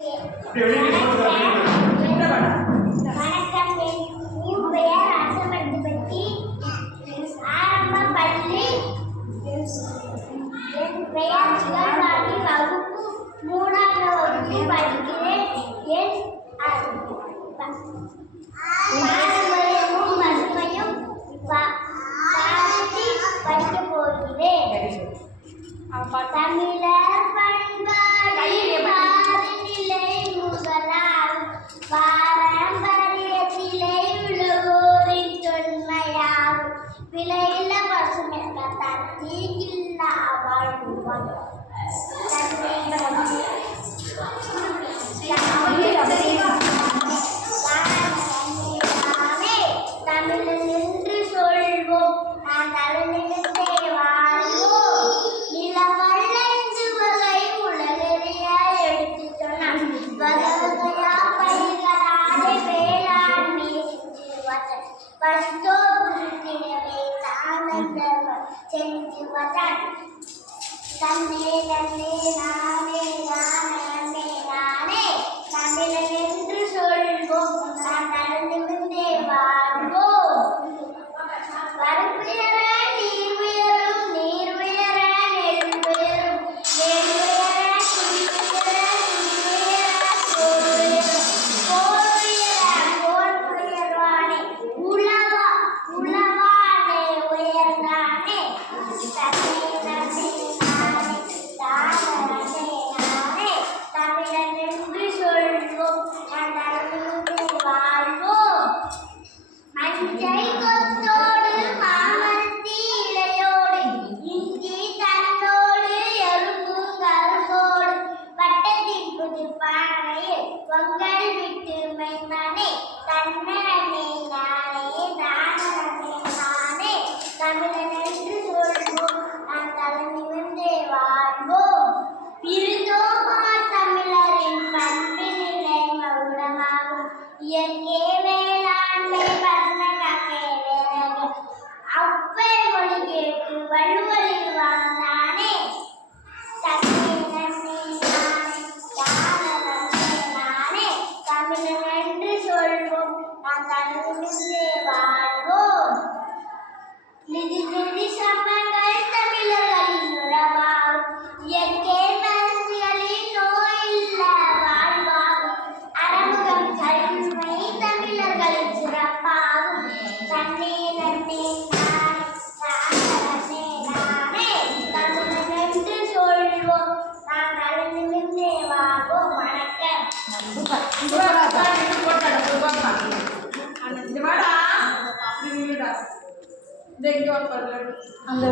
வணக்கம். என் ஊர் பெயர் அரசமரத்துப்பட்டி. ஆரம்ப பள்ளி. என் பெயர் சிவகாமி. வகுப்பு 3ஆம் வகுப்பு படிக்கிறேன். என் பாரம்பரியமும் பசுமையும் பாராட்டி படிக்கப் போகிறேன். தமிழர் பாரம்பரியத்திலே உலகோரின் தொன்மையாகும். விலையில்ல பசுமை தீங்கில்லா வாழ்வான். தமிழன் என்று சொல்வோம், நான் தலைநிமிர்ந்தே வாழ்வோம். நிலவளைந்து வகை உலகறிய எடுத்து சொன்னான். வகையா பயிர்களாலே வேளாண்மை பஸ்தோபுரத்திடமே தானந்தவர் சென்று வந்தான். தன்னே தன்னே நானே நானே நானே தமிழன் என்று சொல்வோம், நான் தலைநிமிர்ந்தே வாழ்வோம். வரப்புயர நீர் உயரும், நீர் உயர நெல் உயரும், நெல் உயர குடி உயர, குடி உயர போர் உயரும், போர் உயர போர் உயர்வானே உளவானே உயர்ந்தானே. தன்னை நன்னே நானே தானே நானே தமிழன் என்று சொல்வோம், நான் தலைநிமிர்ந்தே வாழ்வோம். மஞ்சை கொத்தோடு மாமரத்தி இலையோடு இஞ்சி தன்னோடு எறும்பு கருசோடு வட்டத்தின் புதுப்பானையில் பொங்கல் விட்டு மைந்தானே. தன்னே நானே தானே நானே தமிழன் என்று சொல்வோம், நான் தலைநிமிர்ந்தே வாழ்வோம். பிரிதோமா தமிழரின் பண்பினிலை மகுடமாகும். இயற்கை வேளாண்மை பரணகே வேறக அவ்வை மொழி கேட்டு வள்ளுவரில் வாழ்ந்தானே. தன்னை நன்னே நானே தானே நானே தமிழன் என்று சொல்வோம், நான் தலைநிமிர்ந்தே வாழ்வோம். நிதி நிதி சமங்கள் தமிழர்களின் உறவாகும். இயற்கை மருந்துகளின் நோயில்ல வாழ்வாகும். அறமுகம் கல்மை தமிழர்களின் சிறப்பாகும். தன்னே நன்னே நானே தானே நானே தமிழன் என்று சொல்வோம், நான் தலைநிமிர்ந்தே வாழ்வோம். வணக்கம். அந்த